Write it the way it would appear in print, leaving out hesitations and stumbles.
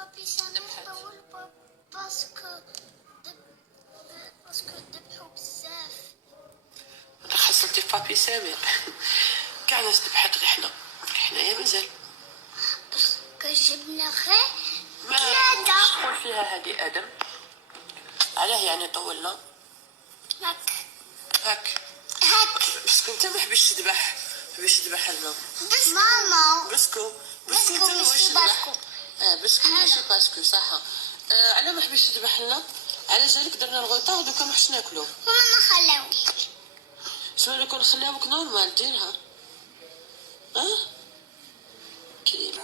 بابي سامي طول باسكو ذبحوا بزاف. انا خاصتي بابي سامر. كاع ناس ذبحت غير حنايا مازال. باسكو جبنا غير ما شغل فيها هادي ادم. علاه يعني طولنا هاك باسكو انت ما حبيتش تذبح لنا. بس ماما باسكو ماشي باسكو ماشي باسكو صح. علاه ما حبيتش تذبح لنا؟ على ذلك درنا الغوطه ودوكا ما حش ناكلو. ما خلاوش. شنو لو كان خلاوك نورمال ديرها. كريم